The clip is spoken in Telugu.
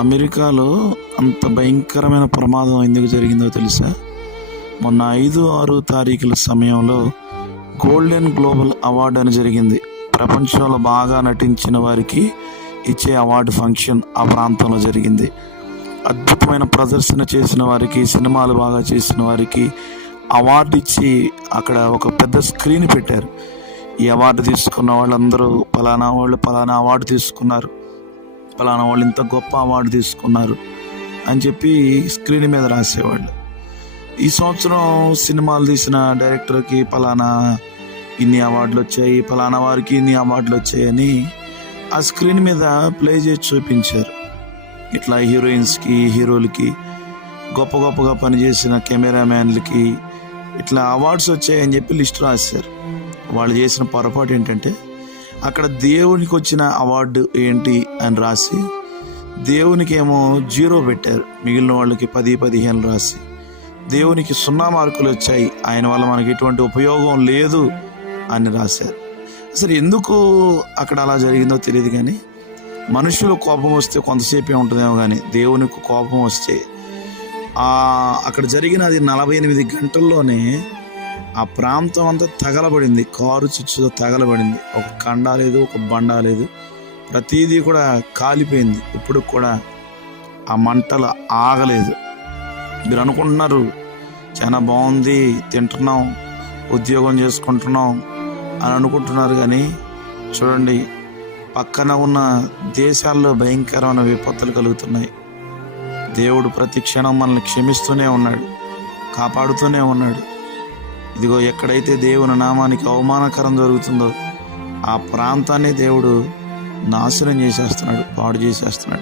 అమెరికాలో అంత భయంకరమైన ప్రమాదం ఎందుకు జరిగిందో తెలుసా? మొన్న 5-6 తారీఖుల సమయంలో గోల్డెన్ గ్లోబల్ అవార్డు అని జరిగింది. ప్రపంచంలో బాగా నటించిన వారికి ఇచ్చే అవార్డు ఫంక్షన్ ఆ ప్రాంతంలో జరిగింది. అద్భుతమైన ప్రదర్శన చేసిన వారికి, సినిమాలు బాగా చేసిన వారికి అవార్డు ఇచ్చి అక్కడ ఒక పెద్ద స్క్రీన్ పెట్టారు. ఈ అవార్డు తీసుకున్న వాళ్ళందరూ పలానా అవార్డు తీసుకున్నారు, పలానా వాళ్ళు ఇంత గొప్ప అవార్డు తీసుకున్నారు అని చెప్పి స్క్రీన్ మీద రాసేవాళ్ళు. ఈ సంవత్సరం సినిమాలు తీసిన డైరెక్టర్కి పలానా ఇన్ని అవార్డులు వచ్చాయి, పలానా వారికి ఇన్ని అవార్డులు వచ్చాయని ఆ స్క్రీన్ మీద ప్లే చేసి చూపించారు. ఇట్లా హీరోయిన్స్కి, హీరోలకి, గొప్పగా పనిచేసిన కెమెరామ్యాన్లకి ఇట్లా అవార్డ్స్ వచ్చాయని చెప్పి లిస్ట్ రాశారు. వాళ్ళు చేసిన పొరపాటు ఏంటంటే అక్కడ దేవునికి వచ్చిన అవార్డు ఏంటి అని రాసి దేవునికి ఏమో 0 పెట్టారు, మిగిలిన వాళ్ళకి 10-15 రాసి దేవునికి 0 మార్కులు వచ్చాయి, ఆయన వల్ల మనకి ఎటువంటి ఉపయోగం లేదు అని రాశారు. అసలు ఎందుకు అక్కడ అలా జరిగిందో తెలియదు, కానీ మనుషులు కోపం వస్తే కొంతసేపే ఉంటుందేమో, కానీ దేవునికి కోపం వస్తే అక్కడ జరిగిన అది 48 గంటల్లోనే ఆ ప్రాంతం అంతా తగలబడింది, కారు చిచ్చుతో తగలబడింది. ఒక కండా లేదు, ఒక బండా లేదు, ప్రతిదీ కూడా కాలిపోయింది. ఇప్పుడు కూడా ఆ మంటలు ఆగలేదు. మీరు అనుకుంటున్నారు చాలా బాగుంది, తింటున్నాం, ఉద్యోగం చేసుకుంటున్నాం అని అనుకుంటున్నారు, కానీ చూడండి పక్కన ఉన్న దేశాల్లో భయంకరమైన విపత్తులు కలుగుతున్నాయి. దేవుడు ప్రతి క్షణం మనల్ని క్షమిస్తూనే ఉన్నాడు, కాపాడుతూనే ఉన్నాడు. ఇదిగో ఎక్కడైతే దేవుని నామానికి అవమానకరం జరుగుతుందో ఆ ప్రాంతాన్ని దేవుడు నాశనం చేసేస్తున్నాడు, పాడు చేసేస్తున్నాడు.